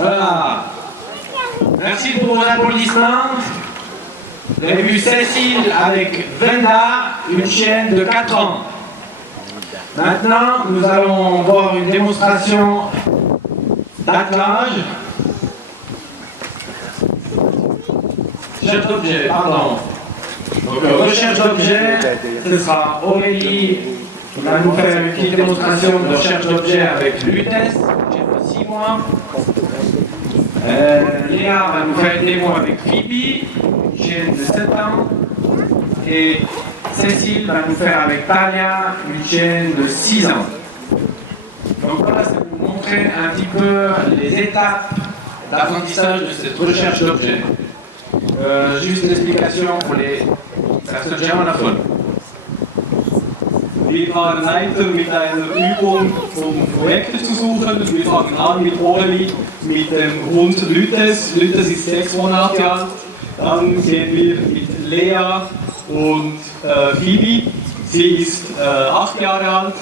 Voilà. Merci pour vos applaudissements. Vous avez vu Cécile avec Venda, une chienne de 4 ans. Maintenant, nous allons voir une démonstration d'attelage. Recherche d'objets, pardon. Donc, recherche d'objets, ce sera Aurélie qui va nous faire une petite démonstration de recherche d'objets avec l'UTES, de 6 mois. Léa va nous faire une démo avec Phoebe, une chienne de 7 ans. Et Cécile va nous faire avec Talia, une chienne de 6 ans. Donc voilà, c'est pour vous montrer un petit peu les étapes d'apprentissage de cette recherche d'objets. Juste l'explication pour les personnes germanophones. Wir fahren weiter mit einer Übung, um Projekte zu suchen. Wir fangen an mit Aurelie, mit dem Hund Lütes. Lütes ist 6 Monate alt. Dann gehen wir mit Lea und Phoebe. Sie ist 8 Jahre alt.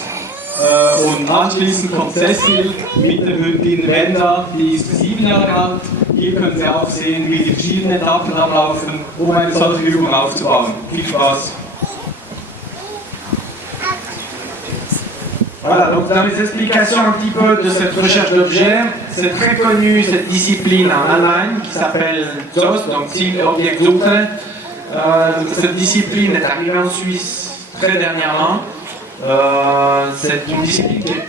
Und anschließend kommt Cecil mit der Hündin Wenda, die ist 7 Jahre alt. Hier können Sie auch sehen, wie die verschiedenen Etappen ablaufen, um eine solche Übung aufzubauen. Viel Spaß! Voilà, donc dans les explications un petit peu de cette recherche d'objets, c'est très connu cette discipline en Allemagne qui s'appelle ZOS, donc Ziel Objekt Suche. Cette discipline est arrivée en Suisse très dernièrement. C'est une discipline qui est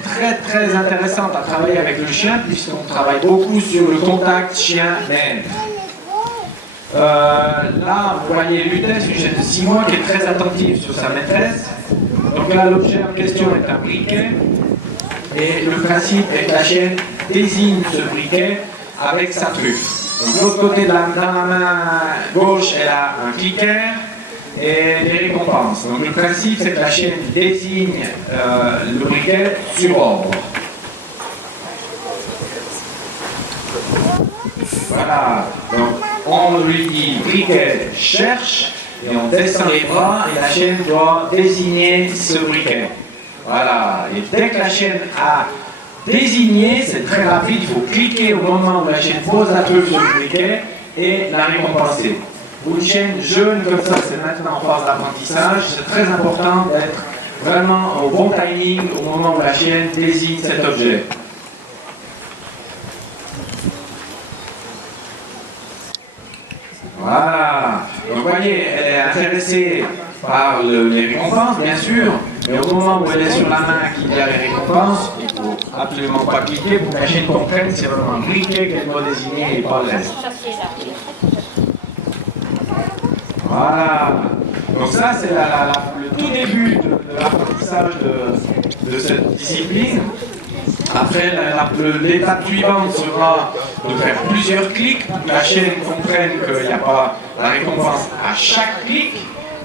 très intéressante à travailler avec le chien puisqu'on travaille beaucoup sur le contact chien-maître. Là, vous voyez Lütes, une chienne de 6 mois qui est très attentive sur sa maîtresse. Donc là, l'objet en question est un briquet. Et le principe est que la chienne désigne ce briquet avec sa truffe. Donc de l'autre côté, dans la main gauche, elle a un cliquet et des récompenses. Donc le principe, c'est que la chienne désigne le briquet sur ordre. Voilà. Donc on lui dit briquet cherche. Et on descend les bras et la chienne doit désigner ce briquet. Voilà. Et dès que la chienne a désigné, c'est très rapide, il faut cliquer au moment où la chienne pose la truffe sur le briquet et la récompenser. Pour une chienne jeune comme ça, c'est maintenant en phase d'apprentissage, c'est très important d'être vraiment au bon timing au moment où la chienne désigne cet objet. Voilà. Donc vous voyez, elle est intéressée par les récompenses, bien sûr, mais au moment où elle est sur la main qu'il y a les récompenses, il ne faut absolument pas cliquer pour que la chienne comprenne que c'est vraiment un briquet qu'elle doit désigner et pas le reste. Voilà. Donc ça, c'est le tout début de l'apprentissage de cette discipline. Après, l'étape suivante sera de faire plusieurs clics pour que la chienne comprenne qu'il n'y a pas la récompense à chaque clic,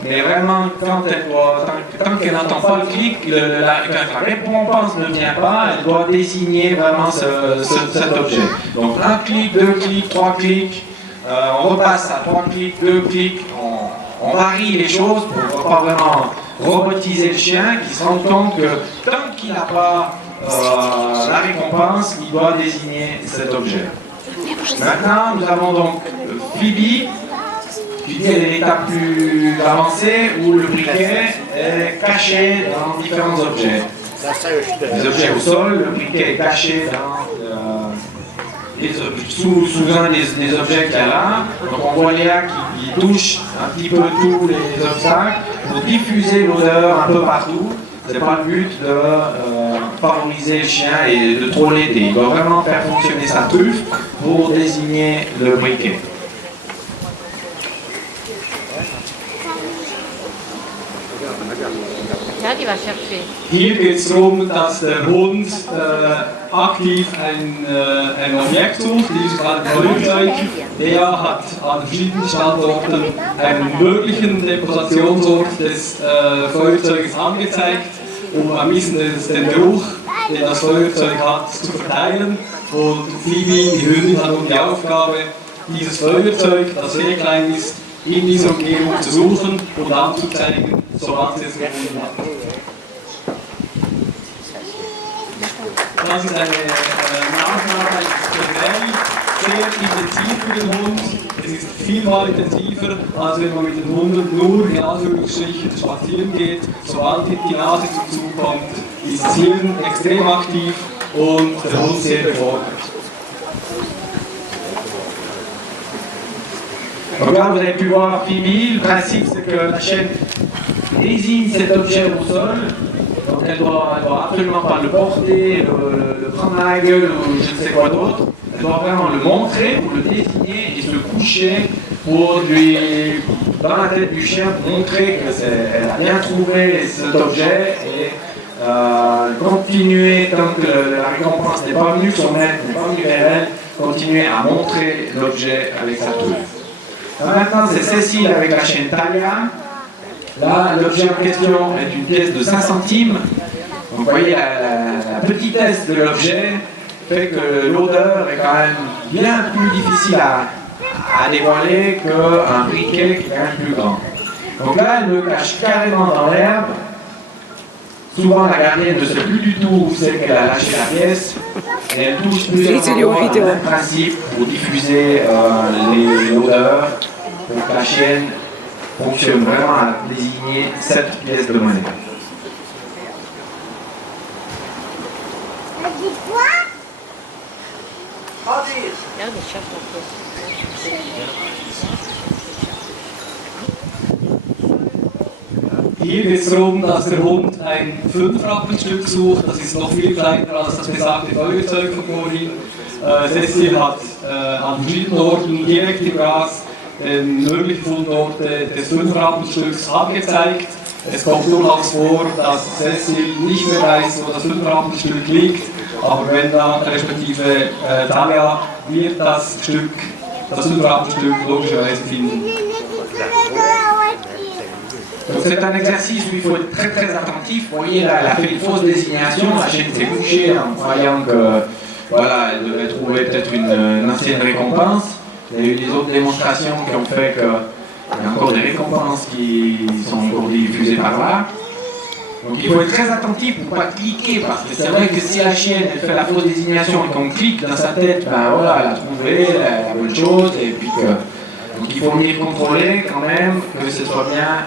mais vraiment tant qu'elle n'entend pas le clic, quand la récompense ne vient pas, elle doit désigner vraiment cet objet. Donc un clic, 2 clics, 3 clics, on repasse à 3 clics, 2 clics, on varie les choses pour ne pas vraiment robotiser le chien, qui se rend compte que tant qu'il n'a pas la récompense, il doit désigner cet objet. Maintenant, nous avons donc Phoebe. Phoebe est l'étape plus avancée où le briquet est caché dans différents objets. Les objets au sol, le briquet est caché sous un des objets qu'il y a là. Donc on voit Léa qui touche un petit peu tous les obstacles pour diffuser l'odeur un peu partout. Ce n'est pas le but de favoriser le chien et de trop l'aider. Il doit vraiment faire fonctionner sa truffe pour désigner le briquet. Ja, il va chercher. Hier geht es darum, dass der Hund aktiv ein Objekt sucht, in diesem Fall ein Feuerzeug. Der hat an verschiedenen Standorten einen möglichen Depositionsort des Feuerzeuges angezeigt, um am besten den Geruch, den das Feuerzeug hat, zu verteilen. Und Phoebe, die Hündin, hat nun die Aufgabe, dieses Feuerzeug, das sehr klein ist, in dieser Umgebung zu suchen und anzuzeigen, sobald sie es gefunden hat. Das ist eine Nacharbeit, generell sehr intensiv für den Hund. Es ist vielmal intensiver, als wenn man mit den Hunden nur in Anführungsstrichen spazieren geht. Sobald die Nase zum Zug kommt, ist das Hirn extrem aktiv und der Hund sehr befordert. Donc là, vous avez pu voir Phoebe. Le principe, c'est que la chienne désigne cet objet au sol. Donc elle doit absolument pas le porter, le prendre dans la gueule ou je ne sais quoi d'autre. Elle doit vraiment le montrer, pour le désigner et se coucher pour lui, dans la tête du chien, pour montrer qu'elle a bien trouvé cet objet et continuer tant que la récompense n'est pas venue, que son maître n'est pas venu vers elle, continuer à montrer l'objet avec sa touffe. Maintenant, c'est Cécile avec la chienne Talia. Là, l'objet en question est une pièce de 5 centimes. Donc, vous voyez, la petitesse de l'objet fait que l'odeur est quand même bien plus difficile à dévoiler qu'un briquet qui est quand même plus grand. Donc là, elle me cache carrément dans l'herbe. Souvent, la gardienne ne sait plus du tout où c'est qu'elle a lâché la pièce. Et elle touche plusieurs endroits, le même principe pour diffuser l'odeur, pour que la chienne fonctionne vraiment à désigner cette pièce de monnaie. Regarde, il cherche la pièce. Hier geht es darum, dass der Hund ein 5-Rappen-Stück sucht. Das ist noch viel kleiner als das besagte Feuerzeug von vorhin. Cecil hat an verschiedenen Orten direkt im Gras den möglichen Fundorte des 5-Rappen-Stücks angezeigt. Es kommt durchaus vor, dass Cecil nicht mehr weiß, wo das 5-Rappen-Stück liegt. Aber wenn dann respektive Talia wird das 5-Rappen-Stück logischerweise finden. Donc c'est un exercice où il faut être très très attentif. Vous voyez là, elle a fait une fausse désignation, la chienne s'est couchée en croyant que voilà, elle devait trouver peut-être une ancienne récompense. Il y a eu des autres démonstrations qui ont fait qu'il y a encore des récompenses qui sont encore diffusées par là. Donc il faut être très attentif pour ne pas cliquer, parce que c'est vrai que si la chienne elle fait la fausse désignation et qu'on clique dans sa tête, ben voilà, elle a trouvé la bonne chose, et puis que. Donc il faut venir contrôler quand même que ce soit bien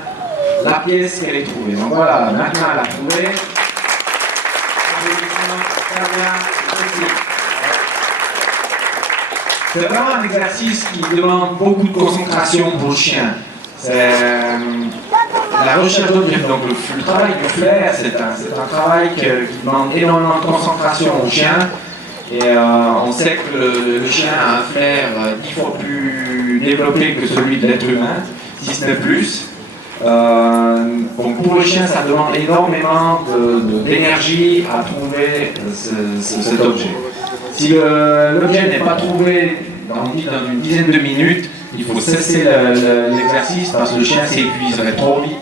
la pièce qu'elle ait trouvée. Donc voilà, maintenant elle a trouvé. C'est vraiment un exercice qui demande beaucoup de concentration pour le chien. C'est la recherche d'objets, donc le travail du flair, c'est un travail qui demande énormément de concentration au chien. Et on sait que le chien a un flair 10 fois plus développé que celui de l'être humain, si ce n'est plus. Donc pour le chien, ça demande énormément d'énergie à trouver cet objet. Si l'objet n'est pas trouvé dans une dizaine de minutes, il faut cesser l'exercice parce que le chien s'épuiserait trop vite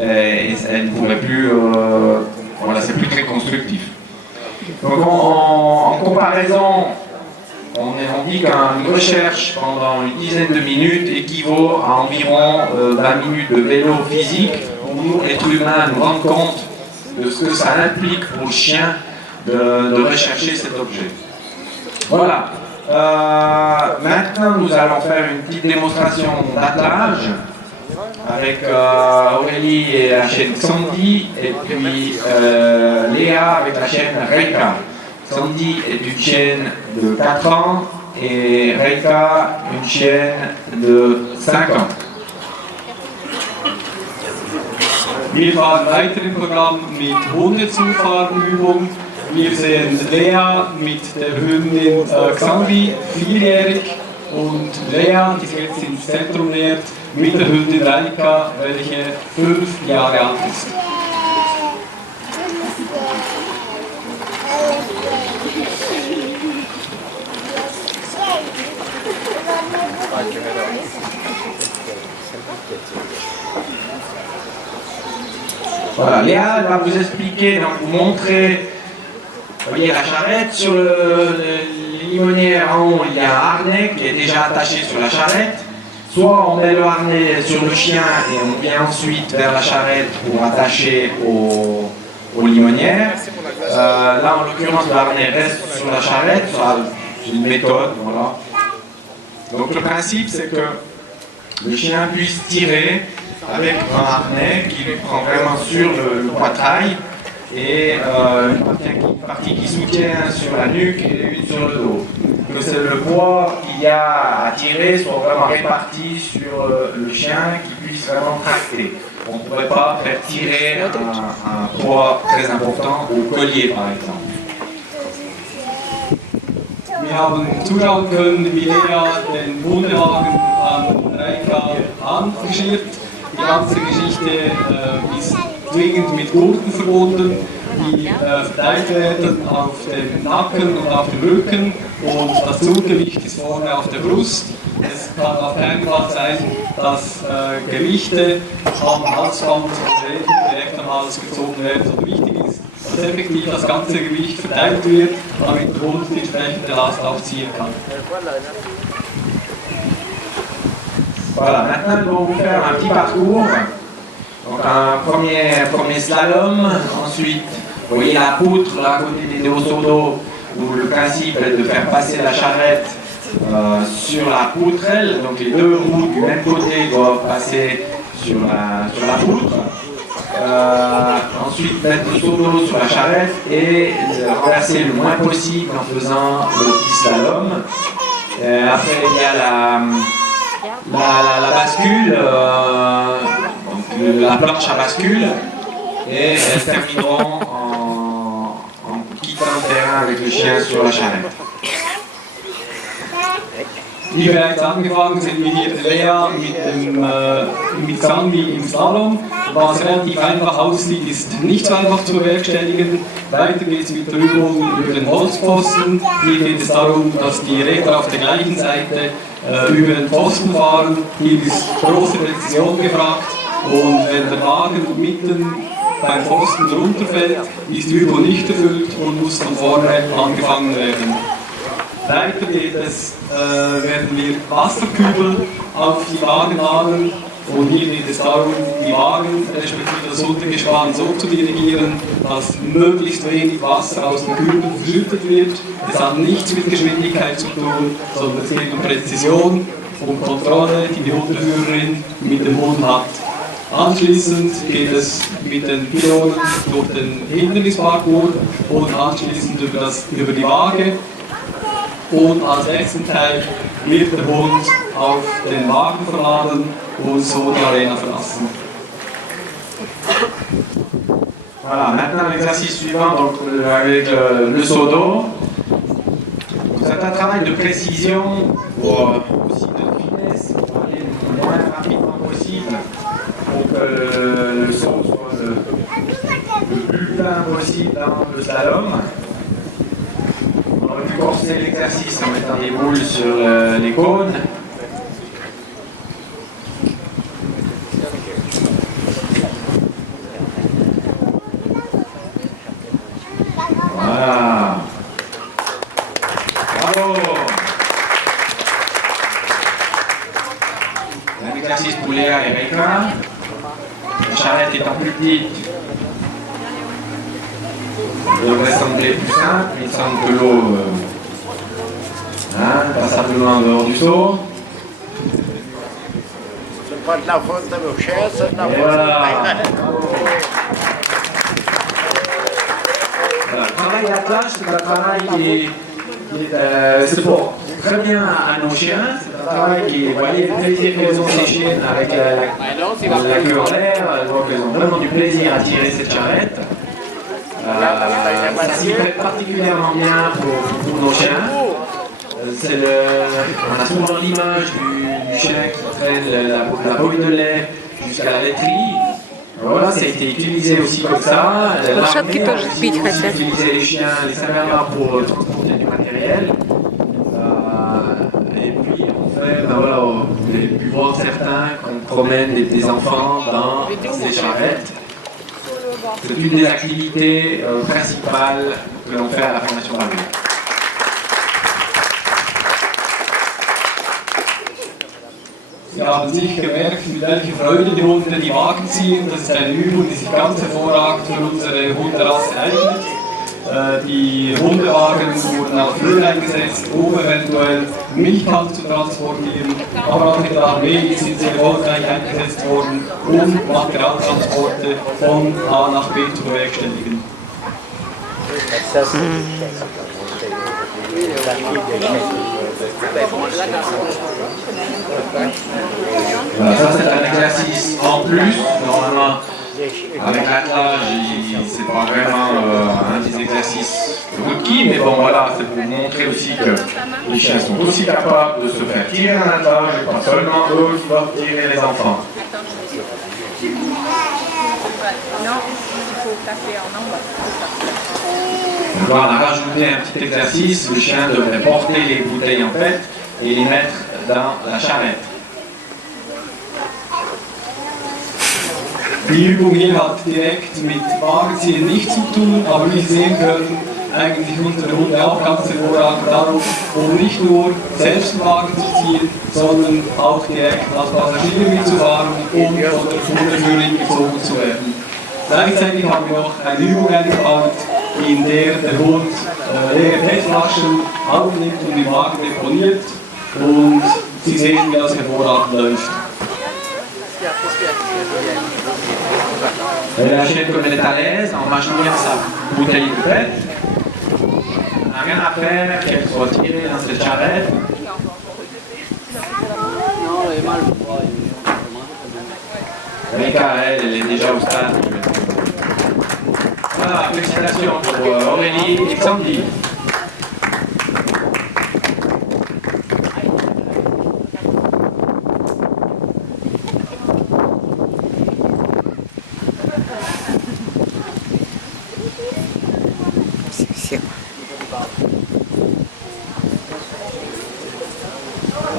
et elle ne pourrait plus. Voilà, c'est plus très constructif. Donc en comparaison, on dit qu'une recherche pendant une dizaine de minutes équivaut à environ 20 minutes de vélo physique pour nous, êtres humains, nous rendre compte de ce que ça implique pour le chien de rechercher cet objet. Voilà. Maintenant, nous allons faire une petite démonstration d'attelage avec Aurélie et la chienne Sandy, et puis Léa avec la chienne Reika. Sandy est une chienne de 4 ans et Reika une chienne de 5 ans. Wir fahren weiter im Programm mit Hundezufahrenübung. Wir sehen Lea mit der Hündin Xambi, 4-jährig, und Lea, die sich jetzt ins Zentrum nähert, mit der Hündin Reika, welche 5 Jahre alt ist. Voilà, Léa elle va vous expliquer, donc vous montrer, vous voyez la charrette, sur les limonières en haut, il y a un harnais qui est déjà attaché sur la charrette. Soit on met le harnais sur le chien et on vient ensuite vers la charrette pour attacher aux limonières. Là, en l'occurrence, le harnais reste sur la charrette, c'est une méthode, voilà. Donc le principe, c'est que le chien puisse tirer avec un harnais qui lui prend vraiment sur le poitrail et une partie qui soutient sur la nuque et une sur le dos. Que c'est le poids qu'il y a à tirer soit vraiment réparti sur le chien qui puisse vraiment tracter. On ne pourrait pas faire tirer un poids très important au collier par exemple. Wir haben zuschauen können, wie Lea den Hundewagen an Reika angeschirrt. Die ganze Geschichte ist zwingend mit Gurten verbunden, die verteilt werden auf dem Nacken und auf dem Rücken und das Zuggewicht ist vorne auf der Brust. Es kann auf keinen Fall sein, dass Gewichte am Halsband oder direkt am Hals gezogen werden. Also wichtig ist, dass effektiv das ganze Gewicht verteilt wird, damit der Hund die entsprechende Last aufziehen kann. Voilà, maintenant nous allons vous faire un petit parcours. Donc un premier slalom, ensuite vous voyez la poutre là à côté des deux seaux d'eau où le principe est de faire passer la charrette sur la poutrelle, donc les deux roues du même côté doivent passer sur la poutre. Ensuite mettre le seau d'eau sur la charrette et renverser le moins possible en faisant le petit slalom. Après il y a la bascule, donc la planche à bascule, et elles termineront en quittant le terrain avec le chien sur la charrette. Wie bereits angefangen sind wir hier Lea mit Gang wie im Slalom. Was relativ einfach aussieht, ist nicht so einfach zu bewerkstelligen. Weiter geht es mit der Übung über den Holzpfosten. Hier geht es darum, dass die Räder auf der gleichen Seite über den Pfosten fahren. Hier ist große Präzision gefragt und wenn der Wagen mitten beim Pfosten runterfällt, ist die Übung nicht erfüllt und muss von vorne angefangen werden. Weiter geht es, werden wir Wasserkübel auf die Wagen laden und hier geht es darum, die Wagen respektive das Untergespann so zu dirigieren, dass möglichst wenig Wasser aus den Kübeln verschüttet wird. Es hat nichts mit Geschwindigkeit zu tun, sondern es geht um Präzision, um Kontrolle, die die Hundeführerin mit dem Hund hat. Anschließend geht es mit den Pylonen durch den Hindernisparcours und anschließend über die Waage. Und als letzten Teil wird der Hund auf den Wagen verladen und so die Arena verlassen. Voilà, maintenant l'exercice suivant donc, avec le seau d'eau. C'est un travail de précision, aussi de finesse, pour aller le moins rapidement possible pour que le seau soit le plus plein possible dans le slalom. On aurait pu corser l'exercice en mettant des boules sur les cônes. Voilà. Bravo. Un exercice pour Léa et Reika. La charrette étant plus petite, devrait sembler plus simple, mais il semble que l'eau passe simplement en dehors du seau. C'est pas de la faute de vos chiens, c'est de la faute de Voilà. Voilà. Le travail d'attelage, c'est un travail c'est pour très bien à nos chiens. C'est un travail qui, vous voyez, le plaisir qu'elles ont ces chiennes avec la queue en l'air. Donc elles ont vraiment du plaisir à tirer cette charrette. Ça s'y fait particulièrement bien pour nos chiens. On a souvent l'image du chien qui traîne la bobine de lait jusqu'à la laiterie. Voilà, ça a été utilisé aussi comme ça. Лошадки тоже пить хотят. Utiliser les chiens, les Saint-Bernard pour transporter du matériel. Et puis on fait, voilà, vous avez pu voir certains qu'on promène des enfants dans ces charrettes. C'est une des activités principales que l'on fait à la Fondation Ravel. Sie haben sicher gemerkt, mit welcher Freude die Hunde die Wagen ziehen. Das ist eine Übung, die sich ganz hervorragend für unsere Hunderasse eignet. Die Hundewagen wurden auch früher eingesetzt, um eventuell Milchkalb zu transportieren, aber auch in der Armee sind sie erfolgreich eingesetzt worden, um Materialtransporte von A nach B zu bewerkstelligen. Voilà, ça c'est un exercice en plus, normalement avec l'attelage c'est pas vraiment un des exercices requis, mais bon voilà, c'est pour montrer aussi que les chiens sont aussi capables de se faire tirer un attelage et pas seulement eux qui doivent tirer les enfants. Non, il faut taper en envoi. Donc là, on a rajouté un petit exercice, le chien devrait porter les bouteilles en fait et les mettre dans la charrette. Die Übung hier hat direkt mit Wagenziehen nichts zu tun, aber wie Sie sehen können, eigentlich unsere Hunde auch ganz hervorragend darauf, um nicht nur selbst den Wagen zu ziehen, sondern auch direkt als Passagier mitzufahren, um von der Hundeführerin gezogen zu werden. Gleichzeitig haben wir noch eine Übung eingebaut, in der der Hund leere PET-Flaschen aufnimmt und im Wagen deponiert. Und Sie sehen, wie das hervorragend läuft. La chienne, comme elle est à l'aise, on va maintenir sa bouteille de PET. On n'a rien à faire qu'elle soit tirée dans cette charrette. Rika, elle est déjà au stade. Voilà, félicitations pour Aurélie et Sandy.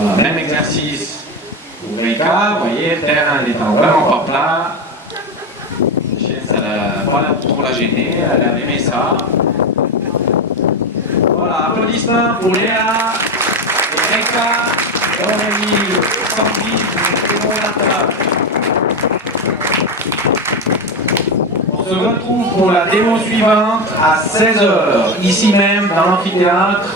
Voilà, même exercice pour Rika, vous voyez, le terrain n'étant vraiment pas plat. La chienne, ça n'a pas trop la gêner, elle a aimé ça. Voilà, applaudissements pour Léa et Rika et Aurélie, Sandy, c'est bon attelage. On se retrouve pour la démo suivante à 16h, ici même dans l'amphithéâtre.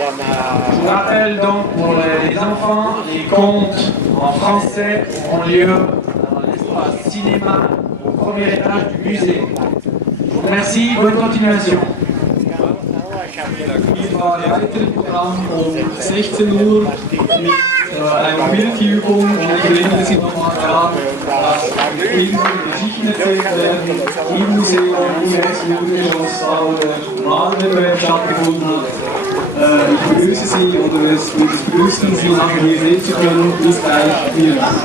Je vous rappelle donc pour les enfants, les contes en français auront lieu dans l'espace cinéma au premier étage du musée. Je vous remercie, bonne continuation. Hier war ein weiteres Programm um 16 Uhr mit einer Bildübung und ich erinnere Sie nochmal daran, dass Kinder Geschichten erzählt werden im Museum, im ersten Erdgeschoss, da wo der Malwettbewerb stattgefunden hat. Ich begrüße Sie oder es begrüßen Sie nachher hier sehen zu können, bis gleich. Vielen Dank.